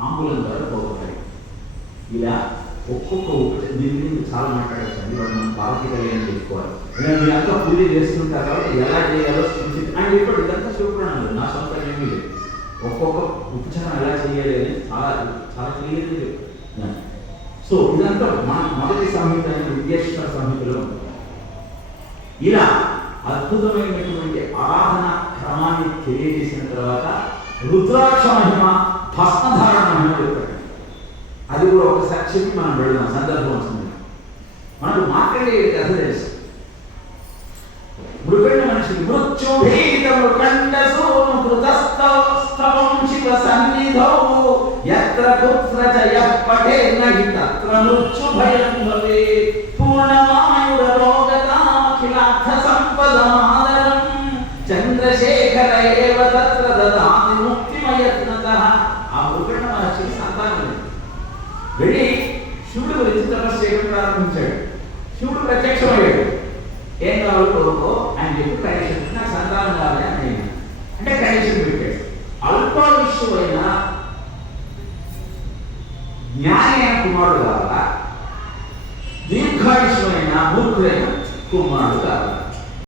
Ambulance ద్వారా పోగొట్టాలి ఇలా ఒక్కొక్క ఉప- దీని గురించి చాలా మాట్లాడచ్చండి వాడు మనం బాధ్యత కలిగి తెలుసుకోవాలి ఇలా మీరంతా పూజ చేస్తుంటారు కాబట్టి ఎలా చేయాలో సూచించి అండ్ ఇప్పుడు ఇదంతా చూపుకున్నాను నా సొంత ఏమీ లేదు ఒక్కొక్క ఉపచారం ఎలా చేయాలి అని చాలా చాలా క్లియర్గా చెప్తున్నాను సో ఇదంతా మన మొదటి సంహిత అయిన విద్యేశ్వర సంహితలో ఉంది. ఇలా అద్భుతమైనటువంటి ఆరాధన క్రమాన్ని తెలియజేసిన తర్వాత రుద్రాక్ష మహిమ భస్మధారణ అని చెప్పాడు. అది కూడా ఒకసారి చెప్పి మనం వెళ్దాం సందర్భం వస్తుంది మనకు మార్కండేయుడి కథ తెలుసు. మృగణ మనిషి మృత్యుభీత మృకండ సోను కృతస్తవం శివ సన్నిధౌ యత్ర పుత్ర జయ పఠే నహి తత్ర మృత్యు భయం భవే పూర్ణమాయుర రోగతాఖిలార్థ వెళ్ళి శివుడు గురించి తపస్సు చేయడం ప్రారంభించాడు. శివుడు ప్రత్యక్షమయ్యాడు. ఏం కావాలి కోరుకో ఆయన చెప్పి కండిషన్ నాకు సంతానం కావాలి అని నేను అంటే కండిషన్ పెట్టాడు. అల్పాయుష్యమైన జ్ఞాని అయిన కుమారుడు కావాలా? దీర్ఘాయుష్యమైన మూర్ఖుడైన కుమారుడు కావాలా?